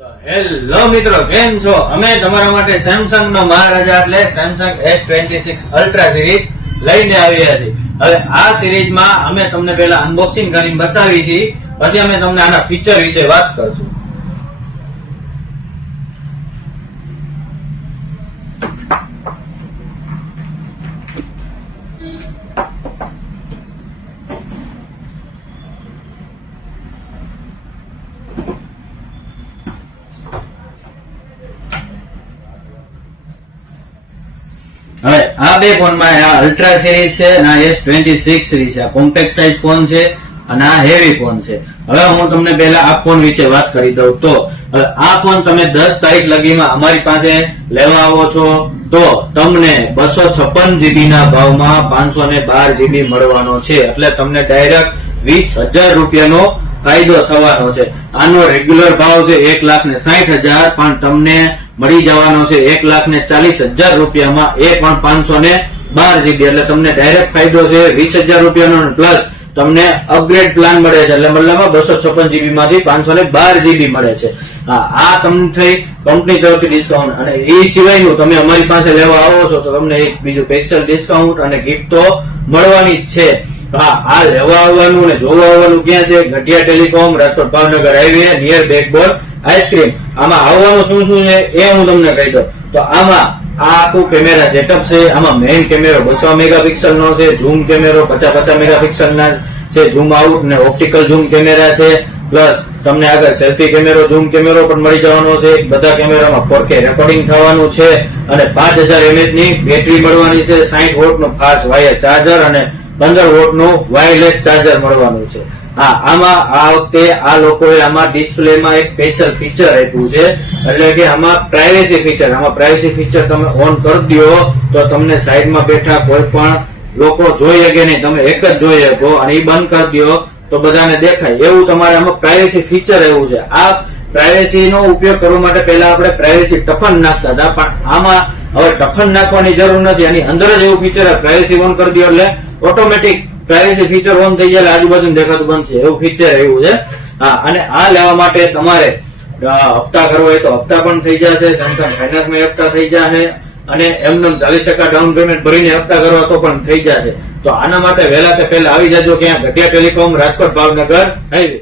Hello મિત્રો, કેમ છો? અમે તમારા માટે સેમસંગ નો મહારાજા એટલે સેમસંગ S26 અલ્ટ્રા સિરીઝ લઈને આવ્યા છીએ. હવે આ સિરીઝમાં અમે તમને પહેલા અનબોક્સિંગ કરીને બતાવી છીએ, પછી અમે તમને આના ફીચર વિશે વાત કરશું. હવે આ બે ફોનમાં આ અલ્ટ્રા સિરીઝ છે અને આ S26 સિરીઝ છે. આ કોમ્પેક્ટ સાઇઝ ફોન છે અને આ હેવી ફોન છે. હવે હું તમને પહેલા આ ફોન વિશે વાત કરી દઉં તો હવે આ ફોન તમે 10 તારીખ લગીમાં અમારી પાસે લેવા આવો છો તો તમને 256 GB ના ભાવમાં 512 GB મળવાનો છે. એટલે તમને ડાયરેક્ટ 20,000 રૂપિયાનો ફાયદો થવાનો છે. આનો રેગ્યુલર ભાવ છે 1,60,000, પણ તમને મળી જવાનો છે 1,40,000 રૂપિયામાં, એ પણ 512 GB. એટલે તમને ડાયરેક્ટ ફાયદો છે 20,000 રૂપિયાનો, પ્લસ તમને અપગ્રેડ પ્લાન મળે છે. એટલે મતલબમાં 256 GB માંથી 512 GB મળે છે. આ તમને થઈ કંપની તરફથી ડિસ્કાઉન્ટ, અને એ સિવાયનું તમે અમારી પાસે લેવા આવો છો તો તમને એક બીજું સ્પેશિયલ ડિસ્કાઉન્ટ અને ગિફ્ટ તો મળવાની જ છે. આ લેવા આવવાનું અને જોવા આવવાનું ક્યાં છે? Ghatiya telecom, Rajkot Bhavnagar highway, near backboard ice cream. આમાં આવવાનું શું શું છે એ હું તમને કહી દઉં. તો આમાં આ આખું કેમેરા સેટઅપ છે. આમાં મેઇન કેમેરો 200 મેગાપિક્સલ નો છે, ઝૂમ કેમેરો 50 મેગાપિક્સલ ના છે, ઝૂમ આઉટ ને ઓપ્ટિકલ ઝૂમ કેમેરા છે, પ્લસ તમને આગળ સેલ્ફી કેમેરો, ઝૂમ કેમેરો પણ મળી જવાનો છે. બધા કેમેરામાં 4K રેકોર્ડિંગ થવાનું છે અને 5000 mAh ની બેટરી મળવાની છે, 60 વોટ નું ફાસ્ટ વાયર ચાર્જર અને 15 વોટ નું વાયરલેસ ચાર્જર મળવાનું છે. આમાં આ વખતે આ લોકોએ આમાં ડિસ્પ્લેમાં એક સ્પેશિયલ ફીચર આપ્યું છે, એટલે કે આમાં પ્રાઇવેસી ફીચર તમે ઓન કરી દો તો તમને સાઈડમાં બેઠા કોઈ પણ લોકો જોઈ શકે નહીં, તમે એક જ જોઈ શકો, અને એ બંધ કરી દો તો બધાને દેખાય એવું તમારે આમાં પ્રાઇવેસી ફીચર એવું છે. આ પ્રાઇવેસી નો ઉપયોગ કરવા માટે પહેલા આપણે પ્રાઇવેસી ટફન નાખતા હતા, પણ આમાં હવે ટફન નાખવાની જરૂર નથી. આની અંદર જ એવું ફીચર પ્રાઇવેસી ઓન કરી દો એટલે ઓટોમેટિક પ્રાઇવેસી ફીચર ઓન થઈ જાય, આજુબાજુ દેખાતું બંધ છે એવું ફીચર એવું છે. અને આ લેવા માટે તમારે હપ્તા કરવો હોય તો હપ્તા પણ થઈ જશે, સેમસંગ ફાઇનાન્સ માં હપ્તા થઈ જશે, અને એમને 40% ડાઉન પેમેન્ટ ભરીને હપ્તા કરવા તો પણ થઈ જશે. તો આના માટે વહેલા તે પહેલા આવી જાજો ક્યાં? ઘટિયા ટેલિકોમ, રાજકોટ ભાવનગર હાઈવે.